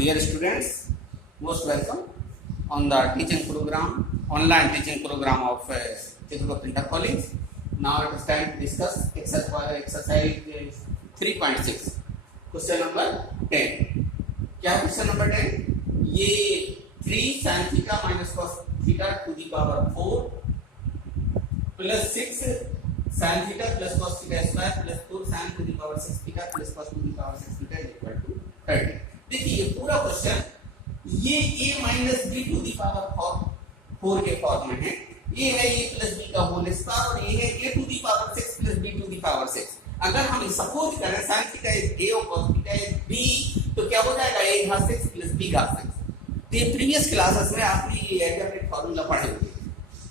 Dear students, most welcome on the teaching program, online teaching program of Chitragupt Inter College. Now it is time to discuss exercise 3.6, question number 10. क्या है question number 10? ये 3 sin theta minus cos theta to the power 4 plus 6 sin theta plus cos theta square plus 4 sin to the power 6 theta plus cos to the power 6 theta is equal to 30. देखिए ये पूरा question ये a minus B to the power 4 के form में है. ये है a plus B का होल स्क्वायर और ये है a to the power 6 plus b to the power 6. अगर हम सपोज करें sin थीटा इज a और cos थीटा इज b तो क्या हो जाएगा a घात 6 प्लस b घात 6. तो ये प्रीवियस क्लासेस में आपने ये एल्जेब्रिक फार्मूला पढ़े होंगे.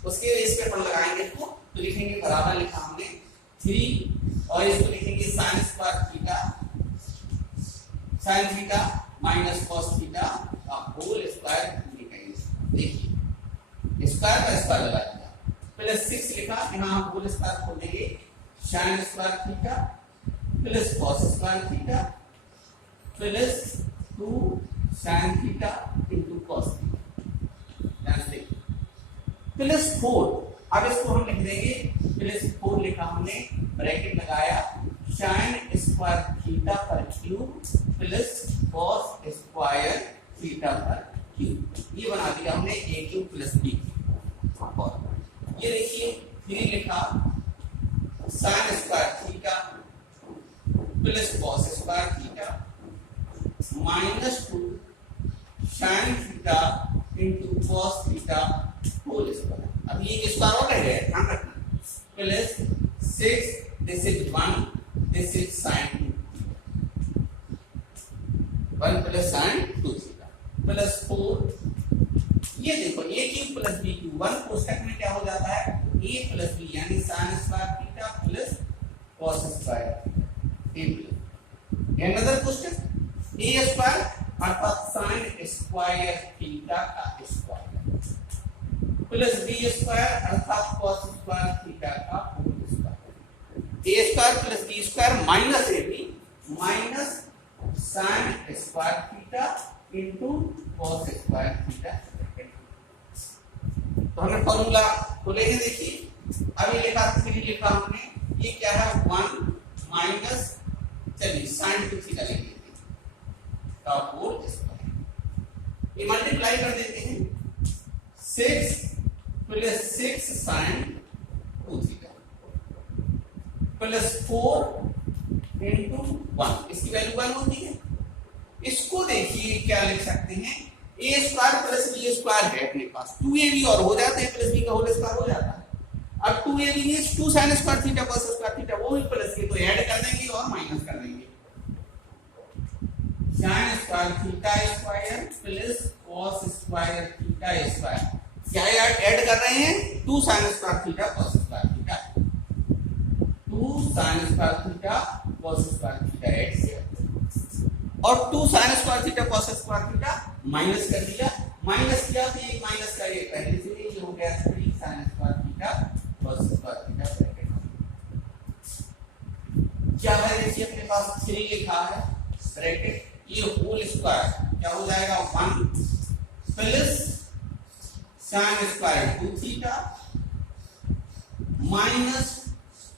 उसके इस पे अपन लगाएंगे इसको तो लिखेंगे बराबर लिखा हमने 3 और इसको लिखेंगे sin square theta sin theta minus cos theta का होल स्क्वायर लिखेंगे. देखिए स्क्वायर का स्क्वायर लगा दिया प्लस 6 लिखा, यहां हम होल स्क्वायर खोल देंगे sin square theta plus cos square theta plus 2 sin theta into cos theta plus 4. अब इसको हम लिख देंगे प्लस 4 लिखा हमने, ब्रैकेट लगाया sin स्क्वायर थीटा पर cube plus cos square theta पर क्यूब. ये बना दिया हमने a क्यूब प्लस b. और ये देखिए 3 लिखा sin square theta plus cos square theta minus 2 sin theta into cos theta whole square. अब ये स्क्वायर और रह गया, ध्यान रखना. Plus 6 this is 1 this is sin 1 plus sin 2 theta plus 4. ये देखो a cube plus b cube 1 कोष्टक में क्या हो जाता है a प्लस b यानी sin square theta plus cos square theta. Another कोष्टक a स्क्वायर अर्थात sin स्क्वायर थीटा का स्क्वायर प्लस b स्क्वायर अर्थात cos स्क्वायर थीटा का whole square. a square plus b square minus ab minus sin square theta into cos square theta. तो हमने formula खोलेंगे. देखिए अब ये लिखा 3 लिखा हमने, ये क्या है 1 माइनस चलिए sin 2 थीटा लेंगे का होल स्क्वायर. ये मल्टीप्लाई कर देते हैं 6 plus 6 sin 2 theta plus 4 into 1. इसकी वैल्यू 1 होती है. इसको देखिए क्या लिख सकते हैं a square plus b square है अपने पास 2ab और हो जाता है प्लस b का होल स्क्वायर हो जाता है. अब 2ab means 2 sin square theta cos square theta वो ही प्लस के तो ऐड कर देंगे और माइनस कर देंगे. sin square theta square plus cos square theta square. क्या ऐड कर रहे हैं 2 sin square theta cos square theta 2 sin square theta cos square theta add किया और 2 sin square theta cos square theta minus कर दिया. माइनस किया तो एक माइनस का ये पहले से ये हो गया 3 sin square theta cos square theta bracket. क्या है देखिए अपने पास 3 लिखा है ब्रैकेट, ये होल स्क्वायर क्या हो जाएगा 1 plus sin square 2 theta minus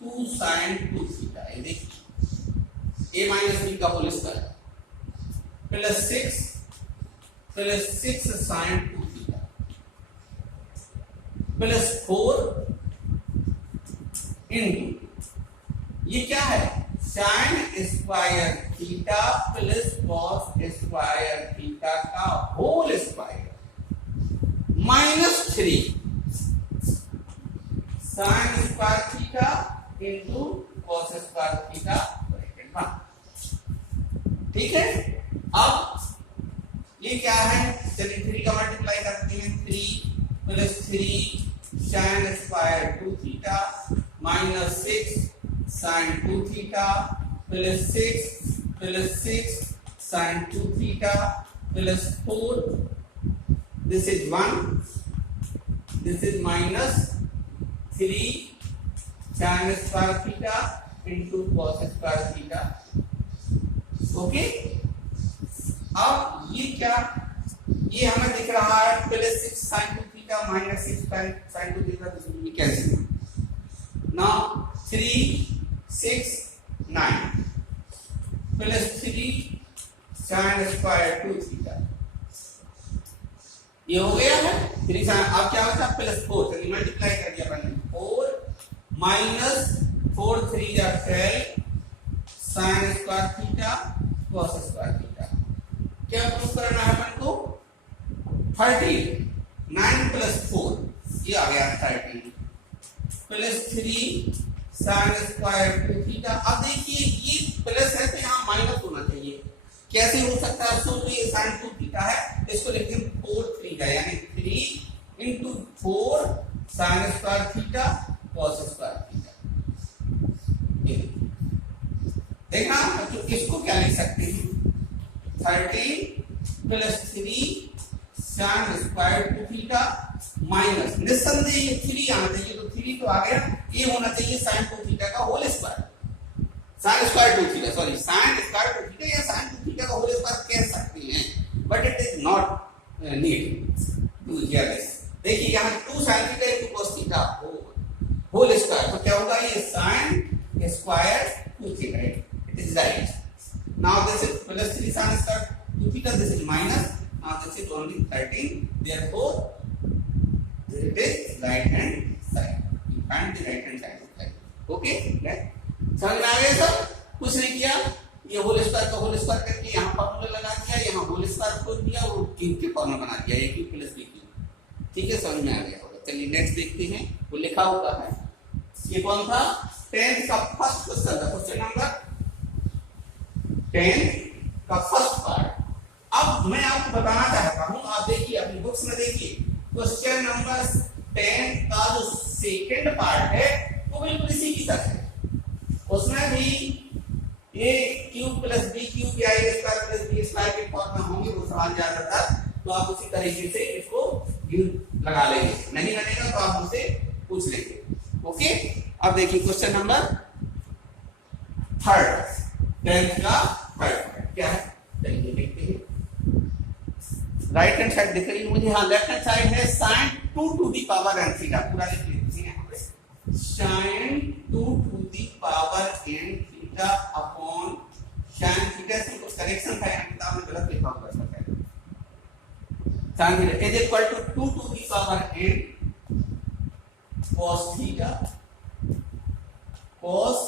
2 sin 2 theta. ये देखिए a माइनस b का whole square plus 6 sin 2 theta plus 4 into ये क्या है sin square theta plus cos square theta का whole square minus 3 sin square theta into cos square theta. ठीक है. अब ये क्या है चलिए 3 का मल्टीप्लाई करते हैं 3 plus 3 sin square 2 theta minus 6 sin 2 theta plus 6 sin 2 theta plus 4 this is 1 this is minus 3 sin square theta into cos square theta. Okay. अब ये क्या, ये हमें दिख रहा है plus 6 sin 2 theta minus 6 sin 2 theta, this will be cancel. Now 3 6 9 plus 3 sin square 2 theta, ये हो गया है 3 sin। अब क्या होता है प्लस 4, चलिए मल्टीप्लाई कर दिया अपन ने, 4 माइनस 4 3 या 12 sin square theta cos square theta. क्या प्रूफ करना है अपन को, 13 9 प्लस 4 ये आ गया 13 प्लस 3 sin स्क्वायर 2 थीटा। अब देखिए ये प्लस है तो यहाँ माइनस होना चाहिए, कैसे हो सकता है, तो ये sin 2 थीटा है, इसको लिखते हैं 4 3 का, यानी 3 into 4 sin square theta cos square theta. देखा तो इसको क्या लिख सकते हैं, 13 plus 3 sin square 2 theta minus, निस्संदेह ये 3 आना चाहिए, तो 3 तो आ गया, ये होना चाहिए sin 2 थीटा का whole square, sin square 2 theta, sorry sin square 2 theta या sin 2 थीटा का होल स्क्वायर कह सकते हैं, but it is not need to hear this. देखिए यहाँ 2 sin theta into cos theta whole square, तो क्या होगा, ये sin square 2 theta, it is right. Now this is plus 3 sin square 2 theta, this is minus, now this is only 13, therefore it is right hand side, you find the right hand side of that. Okay, right? समझ में आ गया सब, कुछ नहीं किया, ये whole square का whole square करके यहाँ फॉर्मूला लगा दिया, यहाँ होल स्क्वायर खोल दिया, वो क्यूब के फॉर्मूला बना दिया, a cube plus b cube. ठीक है, समझ में आ गया होगा। चलिए नेक्स्ट देखते हैं, वो लिखा हुआ है, ये कौन था, 10th का फर्स्ट क्वेश्चन था, क्वेश्चन नंबर 10 का फर्स्ट पार्ट। अब मैं आपको बताना चाहता हूं, आप देखिए अपनी बुक्स में देखिए, क्वेश्चन नंबर 10 का जो सेकंड पार्ट है वो बिल्कुल इसी की तरह है, उसमें भी a cube plus b cube या a square plus b square के फॉर्म में होंगे, वो सवाल याद रहता, तो आप उसी तरीके से इसको लगा लेंगे, नहीं लगेगा तो आप मुझसे पूछ लेंगे। ओके, अब देखिए क्वेश्चन नंबर 3 10th का थर्ड क्या है, चलिए देखते हैं। राइट हैंड साइड दिख रही है मुझे, हाँ लेफ्ट हैंड साइड है sin 2 to the power n theta, पूरा लिख लीजिए यहाँ पे, sin 2 to the power n theta upon sin theta से कुछ करेक्शन था यहाँ किताब में गलत लिखा हुआ है, sin theta is equal to 2 to the power n cos theta cos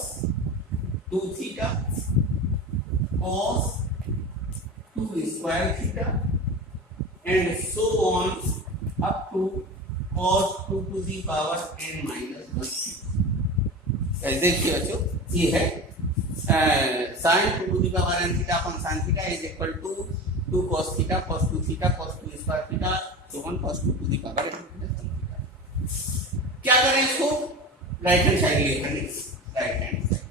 2 theta cos 2 square theta and so on up to cos 2 to the power n minus 1 theta। देखिए बच्चों, ये है sin 2 to the power n theta upon sin theta is equal to 2 cos theta cos 2 theta cos 2 square theta so on cos 2 to the power n minus 1 theta। क्या करें इसको, right hand side ले लेंगे, right hand side,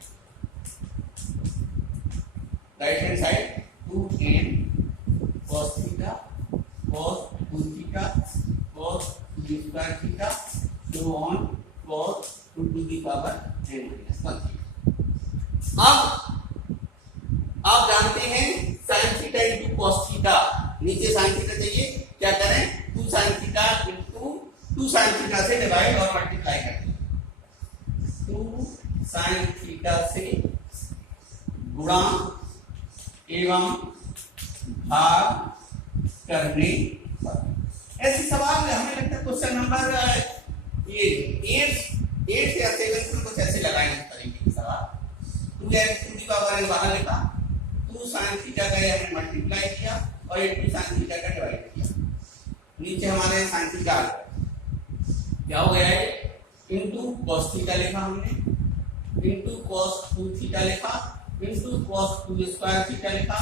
right hand side 2n cos theta cos 2 theta cos 2 square theta so on cos 2 to the power n minus 1 theta। अब आप जानते हैं sin theta into cos theta, नीचे sin theta चाहिए, क्या करें 2 sin theta into 2 sin theta से divide और मल्टीप्लाई कर दें, 2 sin theta से गुणा एवं भाग करने पर। ऐसे सवाल हमें लगता है क्वेश्चन नंबर ये 8 या 7 में कुछ ऐसे लगाए इस तरीके के सवाल, 2n to the power n बाहर लिखा, 2 sin थीटा का हमने मल्टीप्लाई किया और 2 sin थीटा का डिवाइड किया, नीचे हमारे sin थीटा क्या हो गया है, इनटू cos थीटा लिखा हमने, इनटू cos 2 थीटा लिखा, into cos 2 square theta लिखा,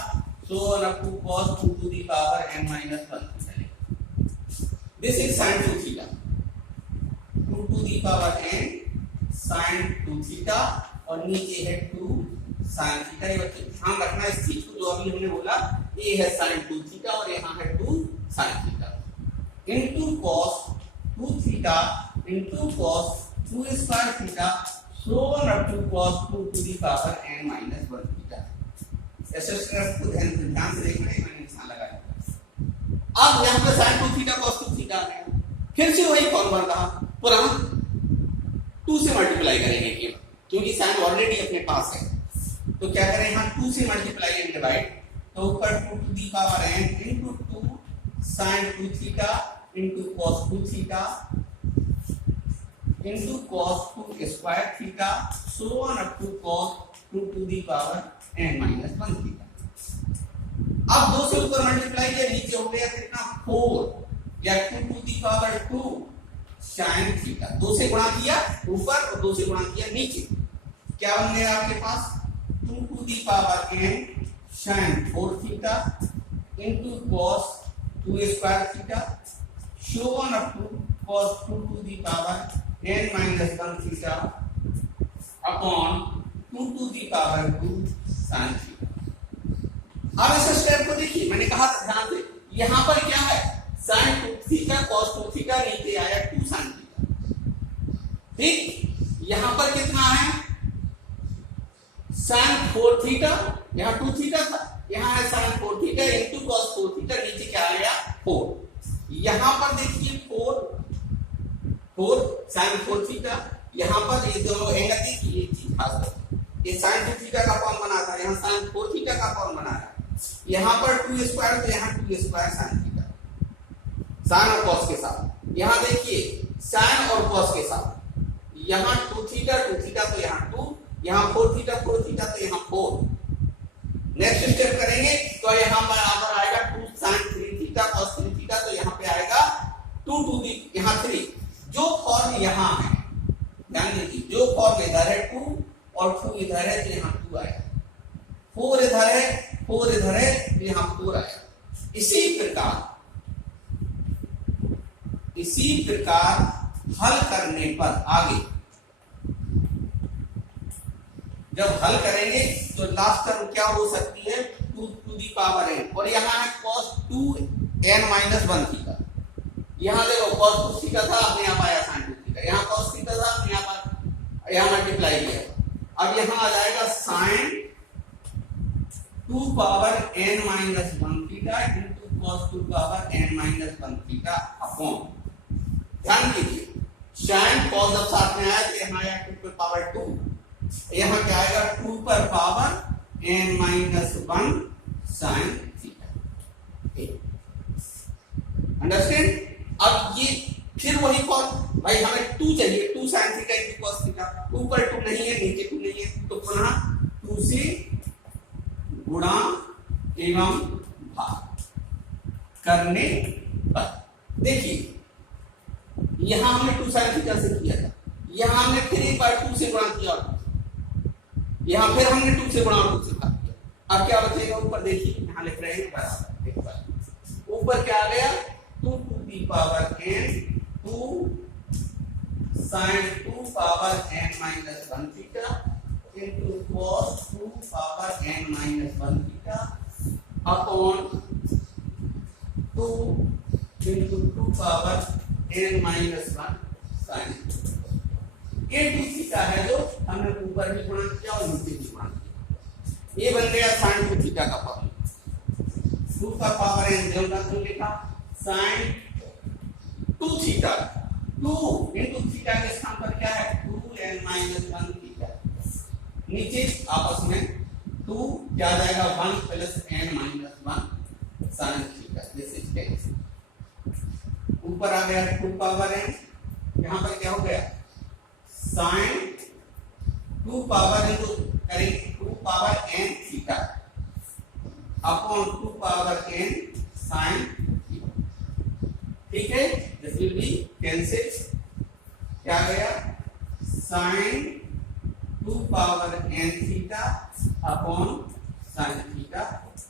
so on up to cos 2 to the power n minus 1 theta लिखा। This is sin 2 theta, 2 to the power n sin 2 theta और नीचे है 2 sin theta। ये बच्चे ध्यान रखना इस चीज को, जो अभी हमने बोला, ये है sin 2 theta और यहाँ है 2 sin theta, into cos 2 theta into cos 2 square theta so on up to cos 2 to the power n minus 1 theta। ऐसे आपको ध्यान से देखना है, मैंने निशान लगाया। अब यहाँ पे sin 2 थीटा cos 2 थीटा आ गया, फिर से वही फॉर्मूला रहा, पुनः 2 से मल्टीप्लाई करेंगे केवल, क्योंकि sin ऑलरेडी अपने पास है। तो क्या करें, यहाँ 2 से मल्टीप्लाई एंड डिवाइड, तो ऊपर 2 to the power n into 2 sin 2 theta into cos 2 theta into cos 2 square theta so on up to cos 2 to the power n minus 1 theta. अब 2 से ऊपर मल्टीप्लाई किया, नीचे हो गया कितना 4 या 2 to the power 2 sin theta, 2 से गुणा किया ऊपर और 2 से गुणा किया नीचे, क्या बन गया आपके पास 2 to the power n sin 4 theta into cos 2 square theta so on up to cos 2 to the power n minus 1 theta upon 2 to the power 2 sin theta. अब इस स्टेप को देखिए, मैंने कहा था ध्यान से, यहां पर क्या है sin 2 थीटा cos 2 थीटा, नीचे आया 2 sin थीटा, ठीक। यहां पर कितना है sin 4 थीटा, यहां 2 थीटा था, यहां है sin 4 theta into cos 4 theta, नीचे क्या आ गया 4। यहां पर देखिए 4 sin 4 थीटा, यहां पर ये दोनों एंगल देखिए, एक चीज खास है, ये sin 2 थीटा का फॉर्म बना था, यहां sin 4 थीटा का फॉर्म बना है, यहां पर 2 स्क्वायर तो यहां 2 स्क्वायर sin थीटा, sin और cos के साथ। यहां देखिए sin और cos के साथ, यहां 2 थीटा तो यहां 2, यहां 4 थीटा तो यहां 4। नेक्स्ट स्टेप करेंगे तो यहां पर आएगा 2 sin 3 थीटा cos 3 थीटा, तो यहां पे आएगा 2 टू दी यहां 3, जो फॉर्म यहां है ध्यान दीजिए, जो फॉर्म इधर है 2 और 2 इधर है तो यहां 2 आएगा, 4 इधर है 4 इधर है तो यहां 4 आएगा। इसी प्रकार हल करने पर आगे जब हल करेंगे तो लास्ट टर्म क्या हो सकती है 2 टू दी पावर n, और यहां है cos 2 n माइनस 1 थीटा, यहां देखो cos 2 थीटा था अपने आप आया sin 2 थीटा, यहां cos थीटा था अपने आप यहां मल्टीप्लाई किया, अब यहां आ जाएगा sin 2 power n minus 1 theta into cos 2 power n minus 1 theta upon, ध्यान दीजिए sin cos जब साथ में आया तो यहां आया 2 पर पावर 2, यहां क्या आएगा 2 पर power n minus 1 sin theta. Understand? अब ये फिर वही फॉर्म, भाई हमें 2 चाहिए, 2 sin theta into cos theta, ऊपर 2 नहीं है नीचे 2 नहीं है, तो पुनः 2 से गुणा एवं भाग करने पर देखिए यहां हमने 2 sin थीटा से किया था, यहां हमने फिर एक बार 2 से गुणा किया, यहां फिर हमने 2 से गुणा और 2 से भाग किया। अब क्या बचेगा ऊपर देखिए, यहां लिख रहे हैं बराबर, एक बार ऊपर क्या आ गया 2 to the power n 2 sin 2 power n minus 1 theta into cos 2 power n minus 1 theta upon 2 into 2 power n minus 1 sin। ये 2 थीटा है जो हमने ऊपर भी गुणा किया और नीचे भी गुणा किया, ये बन गया sin 2 थीटा का फॉर्मूला, 2 का पावर n जो लिखा sin 2 थीटा, 2 इनटू थीटा के स्थान पर क्या है 2n माइनस 1 थीटा, नीचे आपस में 2 क्या आ जाएगा 1 plus n minus 1 sin theta, this is cancel, ऊपर आ गया 2 पावर n, यहां पर क्या हो गया sin 2 पावर इनटू करेंगे 2 power n theta upon 2 power n sin theta, ठीक है, दिस विल बी कैंसिल, क्या गया sin 2 power n theta upon sin theta,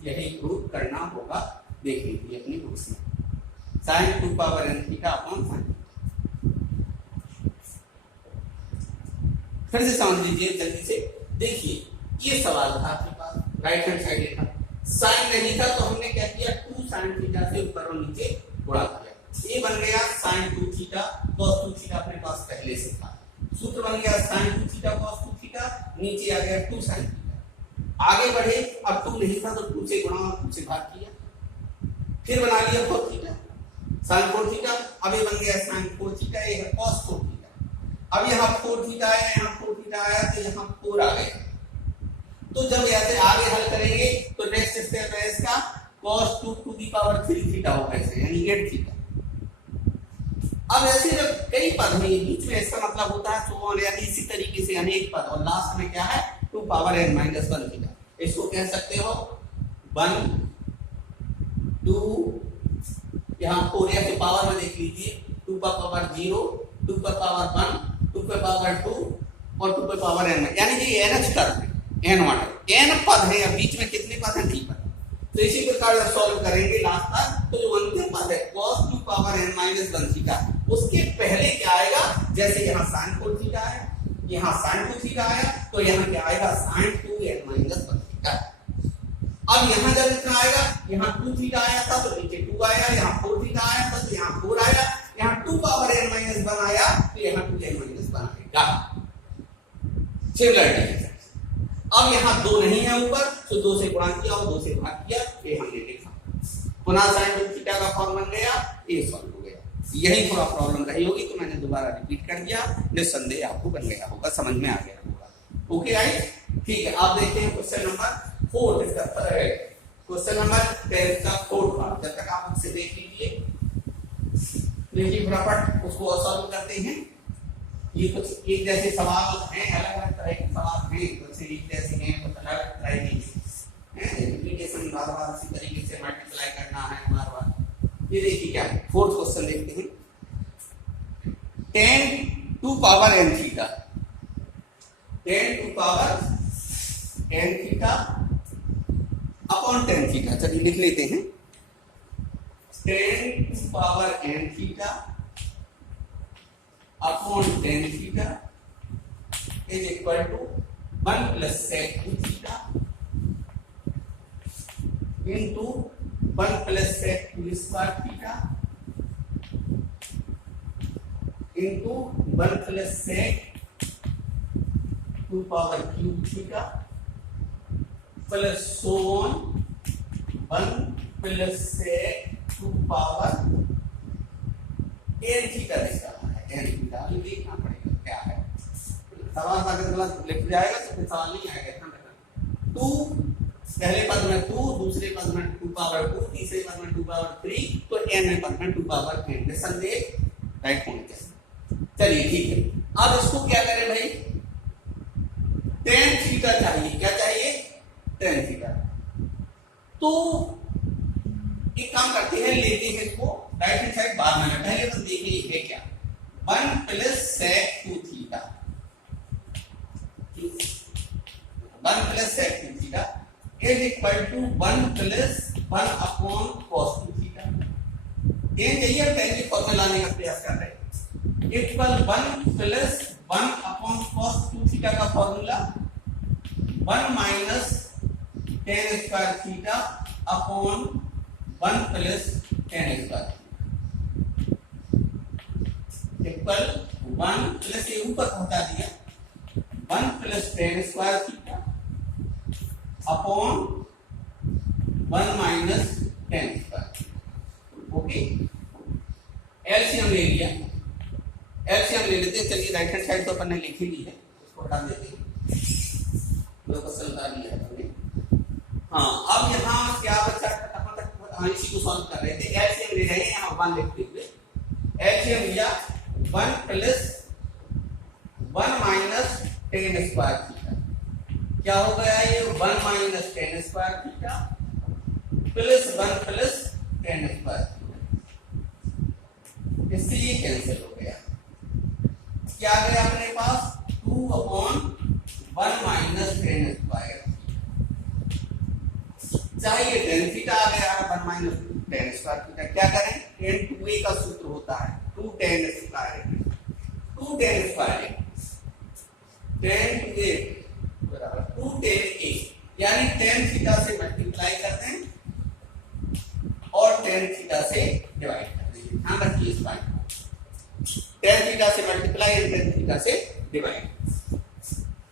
यही प्रूफ करना होगा, देख लीजिए अपनी बुक्स में sin 2 power n theta upon sin। फिर से समझ लीजिए जल्दी से, देखिए ये सवाल था आपके पास, राइट हैंड साइड था, साइन नहीं था तो हमने क्या किया 2 sin थीटा से ऊपर और नीचे गुणा किया, ये बन गया sin 2 थीटा cos 2 थीटा अपने पास पहले से था, सूत्र बन गया sin 2 थीटा cos 2 थीटा, नीचे आ गया 2 sin थीटा, आगे बढ़े अब 2 नहीं था तो 2 से गुणा और 2 से भाग किया, फिर बना लिया 4 थीटा, sin 4 थीटा, अब ये बन गया sin 4 थीटा, ये है cos 4 थीटा। अब यहाँ 4 थीटा आया, यहाँ 4 थीटा आया, तो यहाँ 4 आ गया। तो जब ऐसे आगे हल करेंगे तो नेक्स्ट स्टेप है इसका cos 2 to the power 3 theta होगा ऐसे, यानी 8 थीटा। अब ऐसे जब कई पद में बीच में, इसका मतलब होता है तो यानी इसी तरीके से अनेक पद, और लास्ट में क्या है 2 पावर n माइनस 1 थीटा। इसको कह सकते हो 1 2, यहाँ 4 या तो पावर में देख लीजिए, 2 पर पावर 0, 2 पर पावर 1, 2 पर पावर 2 और 2 पर पावर n, यानी कि nth टर्म है, n पद है, या बीच में कितने पद हैं नहीं पता। तो इसी प्रकार जब सॉल्व करेंगे लास्ट तक, तो जो अंतिम पद है cos 2 power n minus 1 theta, उसके पहले क्या आएगा, जैसे यहाँ sin 4 थीटा आया, यहाँ sin 2 थीटा आया, तो यहाँ क्या आएगा sin 2n माइनस 1 थीटा। अब यहाँ जब इतना आएगा, यहाँ 2 थीटा आया था तो नीचे 2 आया, यहाँ 4 थीटा आया था तो यहाँ 4 आया, यहाँ 2 पावर n माइनस 1 आया तो यहाँ 2n माइनस 1 आएगा। सिमिलरिटी। अब यहाँ 2 नहीं है ऊपर, तो 2 से गुणा किया और 2 से भाग किया, ये हमने लिखा। पुनः sin 2 थीटा का फॉर्म बन गया, ये सॉल्व हो गया। यही थोड़ा प्रॉब्लम रही होगी तो मैंने दोबारा रिपीट कर दिया, निस्संदेह आपको बन गया होगा, समझ में आ गया होगा। ओके गाइस, ठीक है। आप देखते हैं क्वेश्चन नंबर 4 इसका क्वेश्चन नंबर 10 का 4 पार्ट, जब तक आप उससे देख लीजिए, देखिए फटाफट उसको सॉल्व करते हैं। ये कुछ एक जैसे सवाल हैं, अलग अलग तरह के सवाल हैं, कुछ एक जैसे हैं, कुछ अलग तरह के हैं। रिपीटेशन बार बार इसी तरीके से मल्टीप्लाई करना है बार बार। ये देखिए क्या है, 4th क्वेश्चन देखते हैं। 10 to power n theta, 10 to power n theta upon 10 theta, चलिए लिख लेते हैं। 10 to power n theta upon 10 theta is equal to 1 plus sec 2 theta into 1 plus sec 2 square theta into 1 plus sec 2 power cube theta plus so on 1 plus sec 2 power n theta दिखा है, n theta देखना पड़ेगा क्या है। सवाल अगर गलत लिख जाएगा तो फिर सवाल नहीं आएगा। 2 पहले पद में 2, दूसरे पद में 2 पावर 2, तीसरे पद में 2 पावर 3, तो n पद में 2 पावर 10, निसंदेह राइट होना चाहिए। चलिए ठीक है, अब इसको क्या करें भाई, tan थीटा चाहिए, क्या चाहिए tan थीटा। तो एक काम करते हैं, लेते हैं इसको राइट हैंड साइड बाद में, पहले तो देखिए ये क्या 1 plus sec 2 theta, 1 plus sec 2 theta is equal to 1 plus 1 upon cos 2 theta. ये चाहिए tan की फॉर्मूला लाने का प्रयास कर रहे हैं। Equal 1 plus 1 upon cos 2 theta का formula 1 minus tan square theta upon 1 plus tan square equal 1 plus ये ऊपर पहुंचा दिया 1 plus tan square theta upon 1 minus tan square. Okay, LCM ले लिया, एलसीएम ले लेते हैं। चलिए राइट हैंड साइड तो अपन ने लिख ही ली है, उसको हटा देते हैं, क्वेश्चन उतार लिया हमने। हाँ, अब यहाँ क्या बचा, अपन तक इसी को सॉल्व कर रहे थे। एलसीएम ले रहे हैं, यहाँ 1 लिखते हुए एलसीएम लिया 1 plus 1 minus tan square theta, क्या हो गया ये 1 minus tan square theta plus 1 plus tan square theta, इससे ये कैंसिल हो गया। क्या आ गया अपने पास 2 अपॉन 1 माइनस tan स्क्वायर, चाहिए tan थीटा आ गया 1 माइनस tan स्क्वायर थीटा। क्या करें, tan 2a का सूत्र होता है 2 tan square, 2 tan square tan 2a बराबर 2 tan a, यानी tan थीटा से मल्टीप्लाई करते हैं और tan थीटा से डिवाइड करते हैं। ध्यान रखिए इस बात को, tan थीटा से मल्टीप्लाई और tan थीटा से डिवाइड।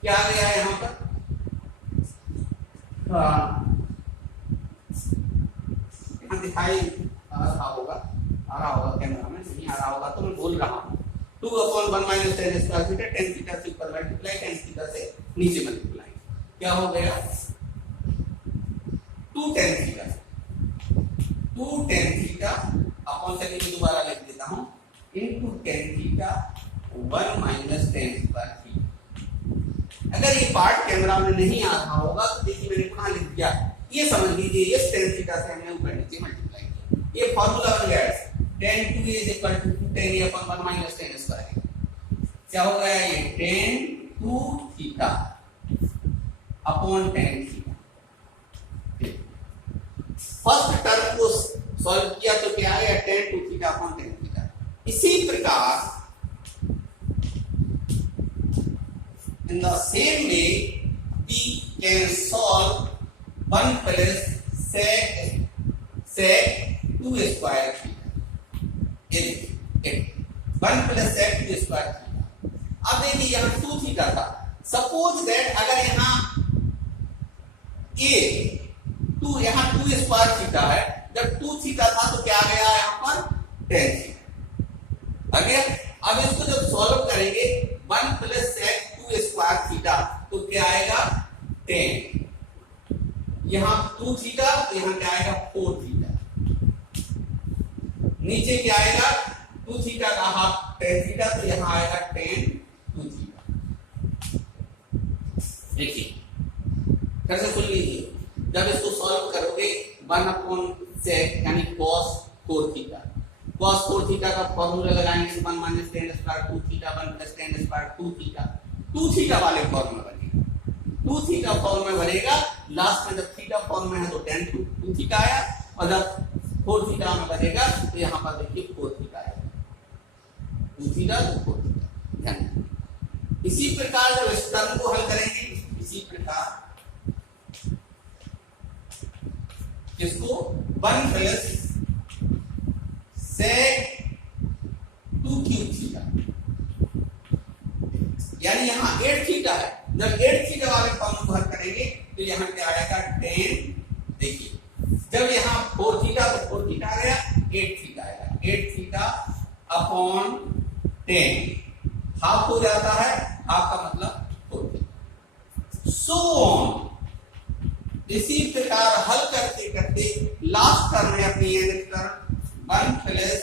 क्या आ गया यहां पर, यहां दिखाई रहा होगा आ रहा होगा कैमरा में, नहीं आ रहा होगा तो मैं बोल रहा हूँ। 2/1 minus ten square theta, tan theta से ऊपर मल्टीप्लाई, टेन थीटा से नीचे मल्टीप्लाई, क्या हो गया 2 tan theta, 2 tan theta upon से नीचे दोबारा लिख देता हूँ into tan theta 1 minus ten square theta. अगर ये पार्ट कैमरा में नहीं आ रहा होगा तो देखिए मैंने कहाँ लिख दिया, ये समझ लीजिए ये टेन थीटा से हमने ऊपर नीचे मल्टीप्लाई किया, ये फार्मूला बन गया tan 2a is equal to 10a upon 1 minus 10 square। क्या हो गया ये tan 2 theta upon tan theta. First term को सॉल्व किया तो क्या आया tan 2 theta upon tan theta. इसी प्रकार in the same way we can solve 1 plus sec 2 square theta. ये देखिए 1 प्लस sec 2 स्क्वायर थीटा। अब देखिए यहाँ 2 थीटा था, सपोज दैट अगर यहाँ a 2 यहाँ 2 स्क्वायर थीटा है, जब 2 थीटा था तो क्या आ गया यहाँ पर 10 थीटा आ गया। अब इसको जब सॉल्व करेंगे 1 प्लस sec 2 स्क्वायर थीटा तो क्या आएगा 10, यहाँ 2 थीटा तो यहाँ क्या आएगा 4 थीटा, नीचे क्या आएगा 2 थीटा का हाफ 10 थीटा तो यहां आएगा 10 2 थीटा। देखिए फिर से सुन लीजिए, जब इसको सॉल्व करोगे 1 अपॉन sec यानी cos 4 थीटा, cos 4 थीटा का फॉर्मूला लगाएंगे 1 minus 10 square 2 theta 1 plus 10 square 2 theta, 2 theta वाले फॉर्म में बनेगा, 2 थीटा फॉर्म में बनेगा। लास्ट में जब थीटा फॉर्म में है तो 10 2 थीटा आया, और जब 4 थीटा में बनेगा तो यहाँ पर देखिए 4 थीटा आएगा, 2 थीटा तो 4 थीटा ध्यान। इसी प्रकार जब इस टर्म को हल करेंगे, इसी प्रकार इसको 1 प्लस sec 2 क्यूब थीटा, यानी यहाँ 8 थीटा है, जब 8 थीटा वाले फॉर्म को हल करेंगे तो यहाँ क्या आएगा 10, देखिए जब यहाँ 4 थीटा तो 4 थीटा आ गया, 8 थीटा आएगा, 8 थीटा अपॉन 10 हाफ हो जाता है, हाफ का मतलब 4 थीटा। सो ऑन इसी प्रकार हल करते करते लास्ट टर्म में अपनी n टर्म 1 प्लस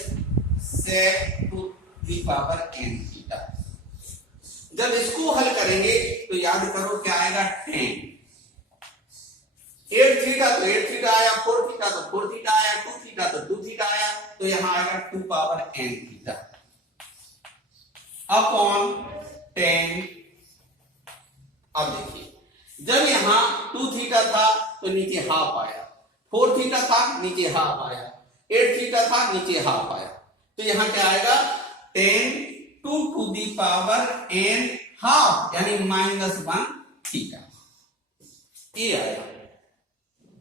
sec 2 दी पावर n थीटा। जब इसको हल करेंगे तो याद करो क्या आएगा 10, 8 थीटा तो 8 थीटा आया, 4 थीटा तो 4 थीटा आया, 2 थीटा तो 2 थीटा आया, तो यहां आएगा 2 पावर n थीटा अपॉन 10। अब देखिए जब यहां 2 थीटा था तो नीचे हाफ आया, 4 थीटा था नीचे हाफ आया, 8 थीटा था नीचे हाफ आया, तो यहां क्या आएगा 10 to the power n half यानी -1 थीटा, ये आएगा।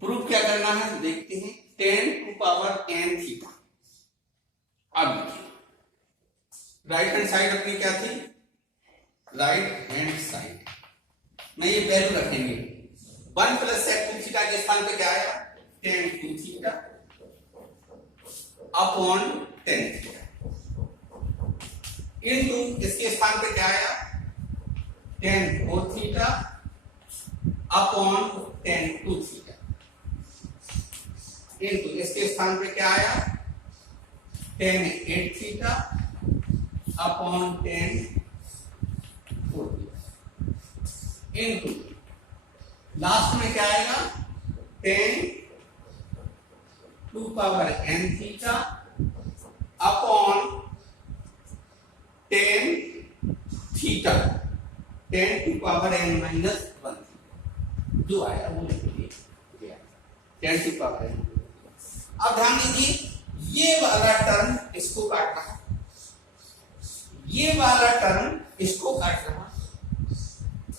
प्रूफ क्या करना है देखते हैं, 10 टू पावर n थीटा। अब देखिए राइट हैंड साइड अपनी क्या थी, राइट हैंड साइड में ये वैल्यू रखेंगे, 1 प्लस sec 2 थीटा के स्थान पे क्या आया 10 2 थीटा अपॉन 10 थीटा, इनटू इसके स्थान पे क्या आया 10 4 थीटा अपॉन 10 2 थीटा, इनटू इसके स्थान पे क्या आया 10 8 theta upon 10 4 theta, into last में क्या आएगा 10 to power n theta upon 10 theta, 10 to power n minus 1 जो आया वो लिखिए 10 टू पावर n। अब ध्यान दीजिए ये वाला टर्म इसको काट रहा, ये वाला टर्म इसको काट रहा,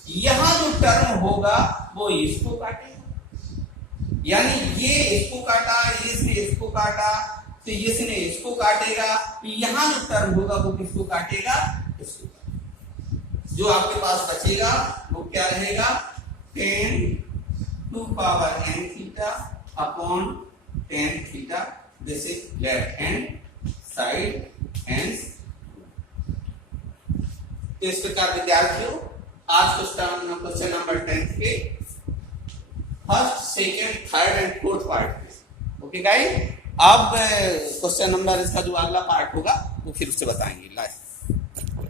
यहां जो टर्म होगा वो इसको काटेगा, यानी ये इसको काटा, इसने इसको काटा, तो इसने इसको काटेगा, यहां जो टर्म होगा वो किसको काटेगा इसको काटेगा। जो आपके पास बचेगा वो क्या रहेगा 10 to power n theta upon 10 theta, this is left hand side end. इस प्रकार विद्यार्थियों आज क्वेश्चन नंबर 10 के first, second, third and fourth part. Okay guys, अब क्वेश्चन नंबर इसका जो अगला पार्ट होगा वो फिर उससे बताएंगे। लास्ट